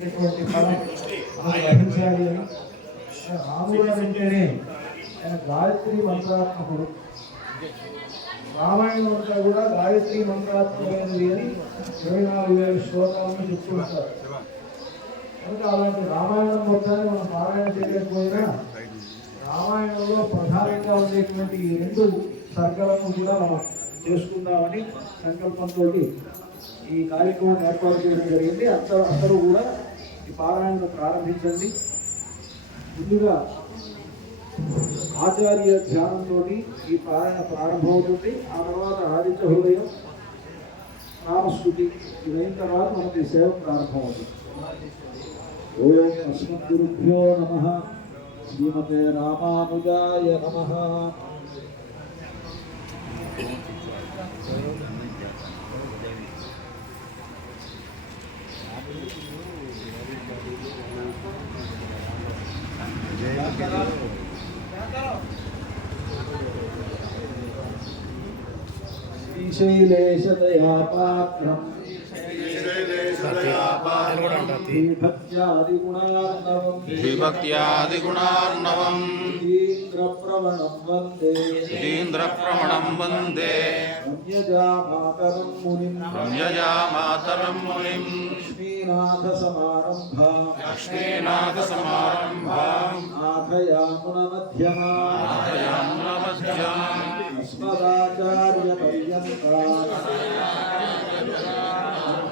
ఇటువంటి అని రాముడు అంటేనే ఆయన గాయత్రి మంత్రాత్మకుడు రామాయణం అంతా కూడా గాయత్రి మంత్రాత్మకమైనది అని ఇరవై నాలుగు వేల శ్లోకాలను చెప్తూ కనుక అలాంటి రామాయణం మొత్తాన్ని మనం పారాయణ చేయకపోయినా రామాయణంలో ప్రధానంగా ఉండేటువంటి రెండు సర్గలను కూడా మనం చేసుకుందామని సంకల్పంతో ఈ కార్యక్రమం ఏర్పాటు చేయడం జరిగింది. అందరూ అందరూ కూడా ఈ పారాయణను ప్రారంభించండి. ముందుగా ఆచార్య ధ్యానంతో ఈ పారాయణ ప్రారంభమవుతుంది. ఆ తర్వాత ఆదిత్య హృదయం నామస్కృతి ఇదైన తర్వాత మనకి సేవ ప్రారంభమవుతుంది. ఓం అస్మద్గురుభ్యో నమ. శ్రీమతే రామానుజాయ నమ. శ్రీశైలేశదయా పాత్రం భక్త్యాదిగుణార్ణవం ఈంద్రప్రవణం వందే. రమ్యజామాతరం మునిం లక్ష్మీనాథ సమారంభా లక్ష్మీనాథ సమారంభాం నాథయామున మధ్యమా.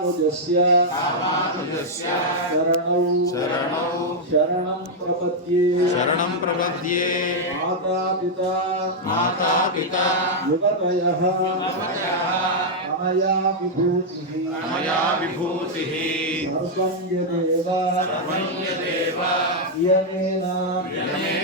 రామానుజస్య రామానుజస్య శరణౌ. శరణౌ. శరణం ప్రపద్యే. శరణం ప్రపద్యే. మాతాపితా మాతాపితా యువతయః అనయా విభూతిః. మయా విభూతి. సర్వం యదేవ. సర్వం యదేవ. నియమేన. యమేన